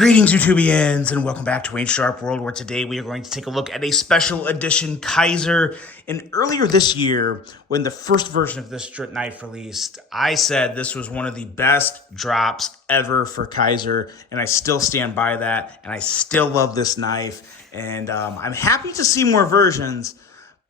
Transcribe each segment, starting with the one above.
Greetings, YouTubians, and welcome back to Wayne Sharp World, where today we are going to take a look at a special edition Kizer. And earlier this year, when the first version of this knife released, I said this was one of the best drops ever for Kizer, and I still stand by that, and I still love this knife, and I'm happy to see more versions.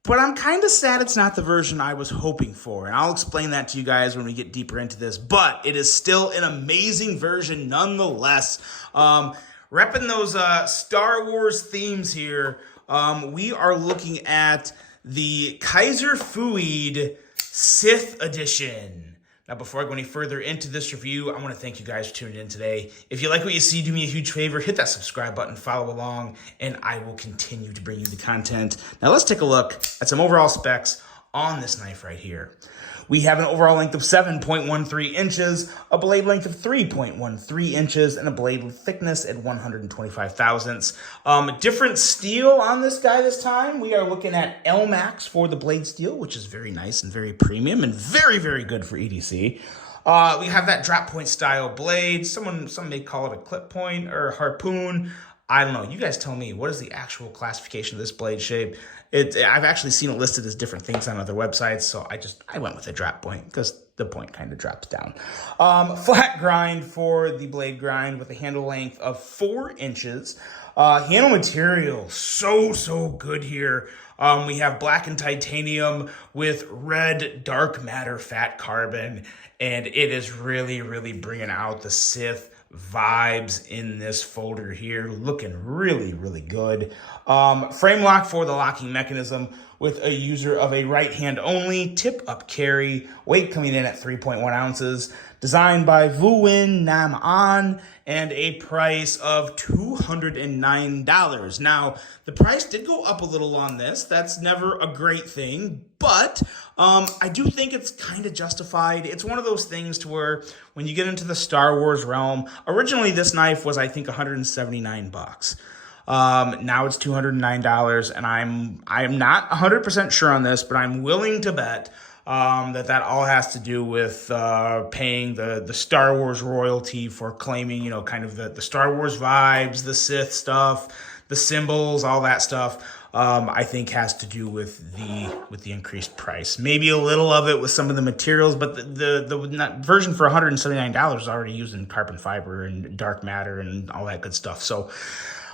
But I'm kind of sad it's not the version I was hoping for, and I'll explain that to you guys when we get deeper into this. But it is still an amazing version nonetheless. Repping those Star Wars themes here, we are looking at the Kizer Fooid Sith Edition. Now, before I go any further into this review, I want to thank you guys for tuning in today. If you like what you see, do me a huge favor, hit that subscribe button, follow along, and I will continue to bring you the content. Now, let's take a look at some overall specs on this knife right here. We have an overall length of 7.13 inches, a blade length of 3.13 inches, and a blade thickness at 125 thousandths. Different steel on this guy this time. We are looking at L-Max for the blade steel, which is very nice and very premium and very, very good for EDC. We have that drop point style blade. Some may call it a clip point or harpoon. I don't know. You guys tell me, what is the actual classification of this blade shape? I've actually seen it listed as different things on other websites, so I went with a drop point because the point kind of drops down. Flat grind for the blade grind with a handle length of 4 inches. Handle material, so good here. We have black and titanium with red dark matter fat carbon, and it is really bringing out the Sith vibes in this folder here, looking really good. Frame lock for the locking mechanism with a user of a right hand only tip up carry, weight coming in at 3.1 ounces, designed by Vuin Nam An, and a price of $209. Now, the price did go up a little on this. That's never a great thing, but I do think it's kind of justified. It's one of those things to where when you get into the Star Wars realm, originally this knife was, I think, $179. Now it's $209, and I'm not 100% sure on this, but I'm willing to bet that all has to do with paying the Star Wars royalty for claiming, kind of the Star Wars vibes, the Sith stuff, the symbols, all that stuff. I think has to do with the increased price. Maybe a little of it with some of the materials, but the version for $179 is already used in carbon fiber and dark matter and all that good stuff. So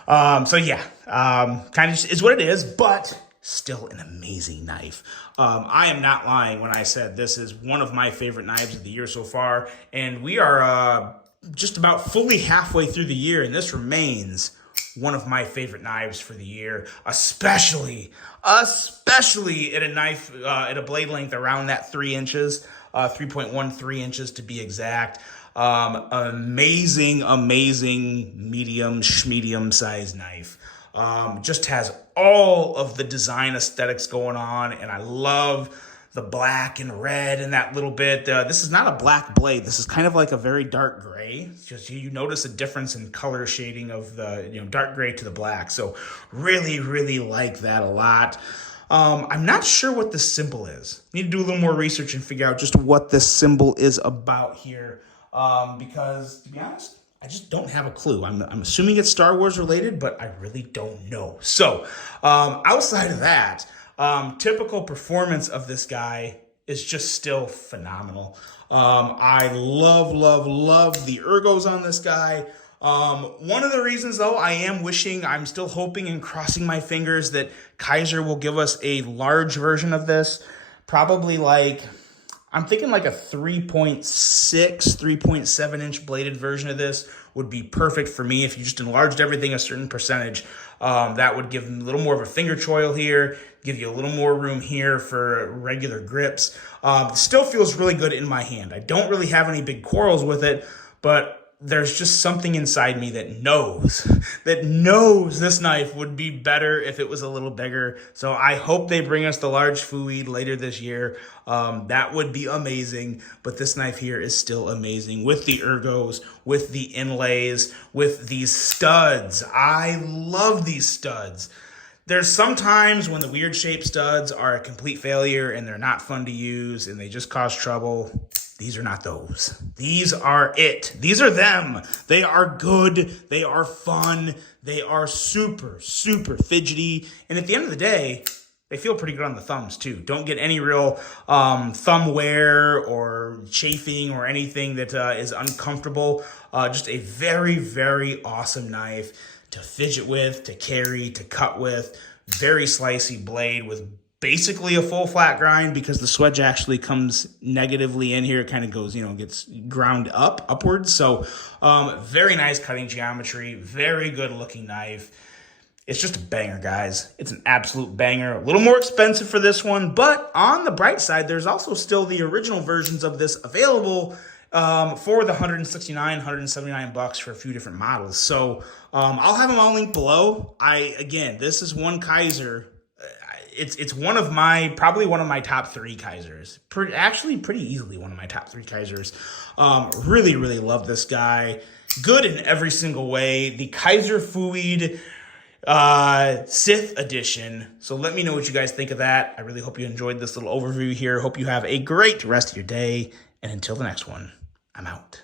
yeah, kind of is what it is, but still an amazing knife. I am not lying when I said this is one of my favorite knives of the year so far, and we are just about fully halfway through the year, and this remains one of my favorite knives for the year, especially at a knife, at a blade length around that 3 inches, 3.13 inches to be exact. Amazing medium sized knife. Just has all of the design aesthetics going on, and I love the black and red and that little bit. This is not a black blade. This is kind of like a very dark gray. It's just you notice a difference in color shading of the dark gray to the black. So really like that a lot. I'm not sure what the symbol is. Need to do a little more research and figure out just what this symbol is about here. Because to be honest, I just don't have a clue. I'm assuming it's Star Wars related, but I really don't know. So outside of that, typical performance of this guy is just still phenomenal. I love the ergos on this guy. One of the reasons, though, I'm still hoping and crossing my fingers that Kizer will give us a large version of this. Probably I'm thinking like a 3.6, 3.7 inch bladed version of this would be perfect for me. If you just enlarged everything a certain percentage, that would give a little more of a finger choil here, give you a little more room here for regular grips. Still feels really good in my hand. I don't really have any big quarrels with it, but there's just something inside me that knows this knife would be better if it was a little bigger. So I hope they bring us the large Fooid later this year. That would be amazing. But this knife here is still amazing with the ergos, with the inlays, with these studs. I love these studs. There's sometimes when the weird shaped studs are a complete failure and they're not fun to use and they just cause trouble. These are not those. These are it. These are them. They are good. They are fun. They are super, super fidgety. And at the end of the day, they feel pretty good on the thumbs too. Don't get any real thumb wear or chafing or anything that is uncomfortable. Just a very, very awesome knife to fidget with, to carry, to cut with. Very slicey blade with basically a full flat grind because the swedge actually comes negatively in here. It kind of goes, gets ground upwards. So very nice cutting geometry, very good looking knife. It's just a banger, guys. It's an absolute banger. A little more expensive for this one, but on the bright side, there's also still the original versions of this available for the $169, $179 for a few different models. So I'll have them all linked below. This is one Kizer. It's probably one of my top 3 Kizers. Actually, pretty easily one of my top 3 Kizers. Really, really love this guy. Good in every single way. The Kizer Fooey Sith edition. So let me know what you guys think of that. I really hope you enjoyed this little overview here. Hope you have a great rest of your day. And until the next one, I'm out.